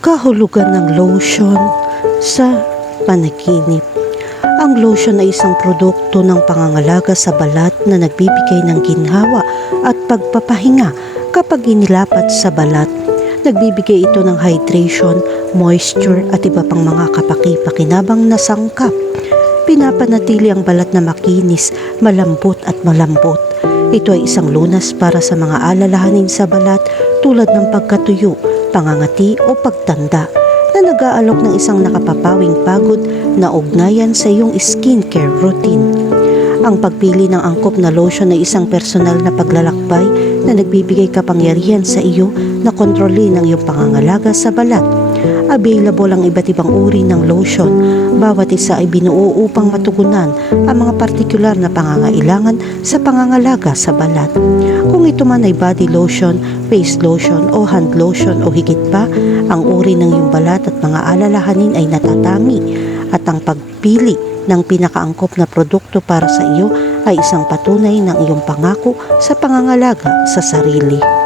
kahulugan ng lotion sa panaginip. Ang lotion ay isang produkto ng pangangalaga sa balat na nagbibigay ng ginhawa at pagpapahinga kapag inilapat sa balat. Nagbibigay ito ng hydration, moisture at iba pang mga kapaki-pakinabang na sangkap. Pinapanatili ang balat na makinis, malambot at malambot. Ito ay isang lunas para sa mga alalahanin sa balat tulad ng pagkatuyo, pangangati o pagtanda na nag-aalok ng isang nakapapawing pagod na ugnayan sa iyong skincare routine. Ang pagpili ng angkop na lotion ay isang personal na paglalakbay na nagbibigay kapangyarihan sa iyo na kontrolin ang iyong pangangalaga sa balat. Available ang iba't ibang uri ng lotion. Bawat isa ay binuo upang matugunan ang mga partikular na pangangailangan sa pangangalaga sa balat. Kung ito man ay body lotion, face lotion o hand lotion o higit pa, ang uri ng iyong balat at mga alalahanin ay natatami at ang pagpili ng pinakaangkop na produkto para sa iyo ay isang patunay ng iyong pangako sa pangangalaga sa sarili.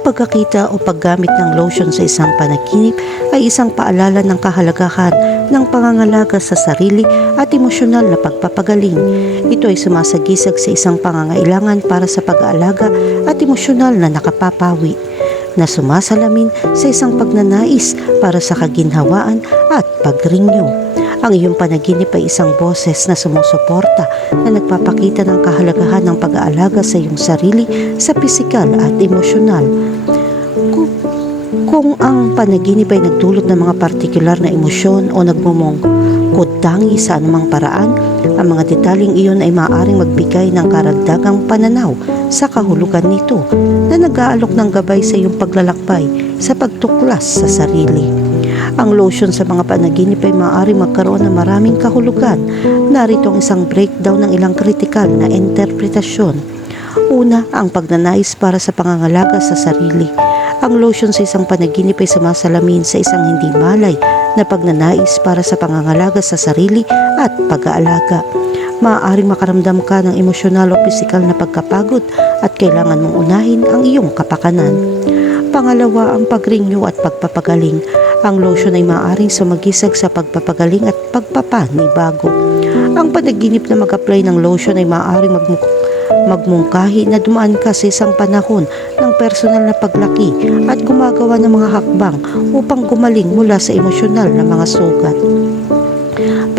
Ang pagkakita o paggamit ng lotion sa isang panaginip ay isang paalala ng kahalagahan ng pangangalaga sa sarili at emosyonal na pagpapagaling. Ito ay sumasagisag sa isang pangangailangan para sa pag-aalaga at emosyonal na nakapapawi na sumasalamin sa isang pagnanais para sa kaginhawaan at pagrinyo. Ang iyong panaginip ay isang boses na sumusuporta na nagpapakita ng kahalagahan ng pag-aalaga sa iyong sarili sa pisikal at emosyonal. Kung, ang panaginip ay nagdulot ng mga partikular na emosyon o nagmumong kudangi sa anumang paraan, ang mga detaling iyon ay maaaring magbigay ng karagdagang pananaw sa kahulugan nito na nag-aalok ng gabay sa iyong paglalakbay sa pagtuklas sa sarili. Ang lotion sa mga panaginip ay maaari magkaroon ng maraming kahulugan. Narito ang isang breakdown ng ilang kritikal na interpretasyon. Una, ang pagnanais para sa pangangalaga sa sarili. Ang lotion sa isang panaginip ay sumasalamin sa isang hindi malay na pagnanais para sa pangangalaga sa sarili at pag-aalaga. Maaaring makaramdam ka ng emosyonal o pisikal na pagkapagod at kailangan mong unahin ang iyong kapakanan. Pangalawa, ang pag-renew at pagpapagaling. Ang lotion ay maaaring sumagisag sa pagpapagaling at pagpapanibago. Ang panaginip na mag-apply ng lotion ay maaaring magmuk magmungkahi na dumaan ka sa isang panahon ng personal na paglaki at gumagawa ng mga hakbang upang gumaling mula sa emosyonal na mga sugat.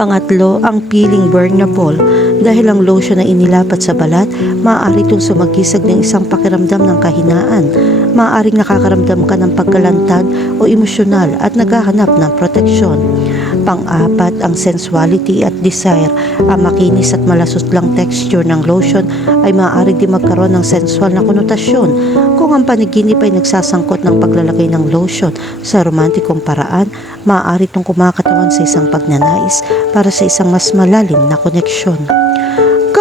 Pangatlo, ang peeling burnable. Dahil ang lotion na inilapat sa balat, maaari itong sumagisag ng isang pakiramdam ng kahinaan. Maaaring nakakaramdam ka ng pagkalantad o emosyonal at naghahanap ng proteksyon. Pang-apat, ang sensuality at desire. Ang makinis at malasutlang texture ng lotion ay maaari din magkaroon ng sensual na konotasyon kung ang panaginip ay nagsasangkot ng paglalagay ng lotion sa romantikong paraan, maaari itong kumakatawan sa isang pagnanais para sa isang mas malalim na koneksyon.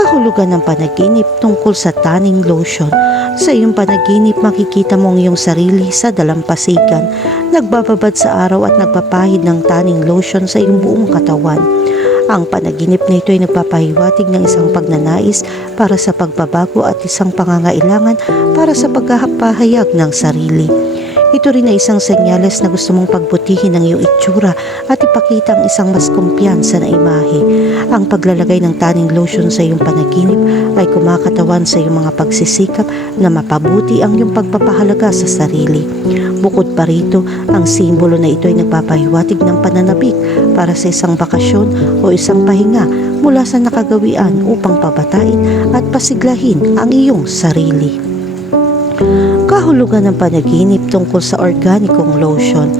Kahulugan ng panaginip tungkol sa tanning lotion. Sa iyong panaginip, makikita mo ang iyong sarili sa dalampasigan, nagbababad sa araw at nagpapahid ng tanning lotion sa iyong buong katawan. Ang panaginip na ito ay nagpapahiwatig ng isang pagnanais para sa pagbabago at isang pangangailangan para sa pagkahapahayag ng sarili. Ito rin ay isang senyales na gusto mong pagbutihin ang iyong itsura at ipakita ang isang mas kumpiyansa na imahe. Ang paglalagay ng tanning lotion sa iyong panaginip ay kumakatawan sa iyong mga pagsisikap na mapabuti ang iyong pagpapahalaga sa sarili. Bukod pa rito, ang simbolo na ito ay nagpapahiwatig ng pananabik para sa isang bakasyon o isang pahinga mula sa nakagawian upang pabatain at pasiglahin ang iyong sarili kahulugan ng panaginip tungkol sa organikong lotion.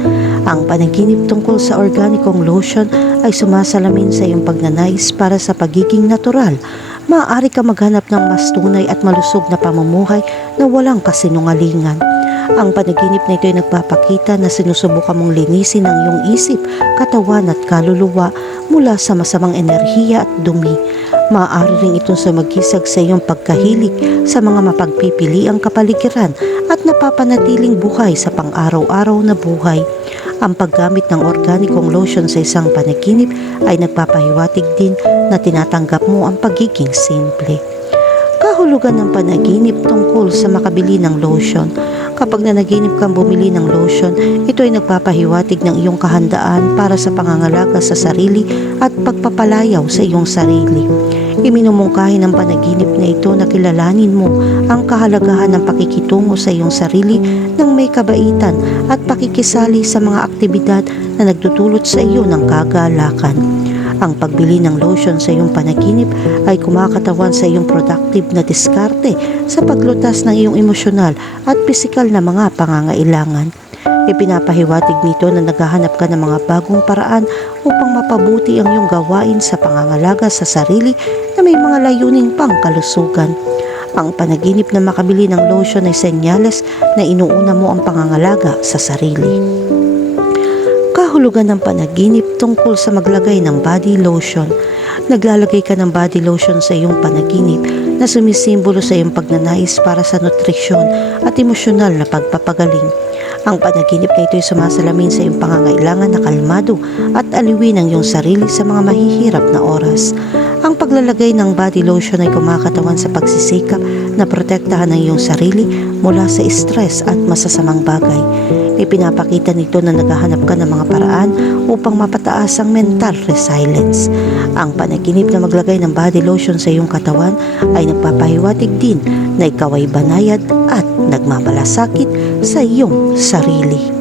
Ang panaginip tungkol sa organikong lotion ay sumasalamin sa iyong pagnanais para sa pagiging natural. Maaari ka maghanap ng mas tunay at malusog na pamumuhay na walang kasinungalingan. Ang panaginip na ito ay nagpapakita na sinusubukan mong linisin ang iyong isip, katawan at kaluluwa mula sa masamang enerhiya at dumi. Maaari rin itong sumagisag sa iyong pagkahilig sa mga mapagpipiliang kapaligiran at napapanatiling buhay sa pang-araw-araw na buhay. Ang paggamit ng organikong lotion sa isang panaginip ay nagpapahiwatig din na tinatanggap mo ang pagiging simple. Kahulugan ng panaginip tungkol sa makabili ng lotion. Kapag nanaginip kang bumili ng lotion, ito ay nagpapahiwatig ng iyong kahandaan para sa pangangalaga sa sarili at pagpapalayaw sa iyong sarili. Iminumungkahi ng panaginip na ito na kilalanin mo ang kahalagahan ng pakikitungo sa iyong sarili ng may kabaitan at pakikisali sa mga aktibidad na nagdudulot sa iyo ng kagalakan. Ang pagbili ng lotion sa iyong panaginip ay kumakatawan sa iyong productive na diskarte sa paglutas ng iyong emosyonal at pisikal na mga pangangailangan. Ipinapahiwatig nito na naghahanap ka ng mga bagong paraan upang mapabuti ang iyong gawain sa pangangalaga sa sarili na may mga layuning pang kalusugan. Ang panaginip na makabili ng lotion ay senyales na inuuna mo ang pangangalaga sa sarili kahulugan ng panaginip tungkol sa maglagay ng body lotion. Naglalagay ka ng body lotion sa iyong panaginip na sumisimbolo sa iyong pagnanais para sa nutrisyon at emosyonal na pagpapagaling. Ang panaginip na ito ay sumasalamin sa iyong pangangailangan na kalmado at aliwin ang iyong sarili sa mga mahihirap na oras. Ang paglalagay ng body lotion ay kumakatawan sa pagsisikap na protektahan ang iyong sarili mula sa stress at masasamang bagay. Ipinapakita nito na naghahanap ka ng mga paraan upang mapataas ang mental resilience. Ang panaginip na maglagay ng body lotion sa iyong katawan ay nagpapahiwatig din na ikaw ay banayad at nagmamalasakit sa iyong sarili.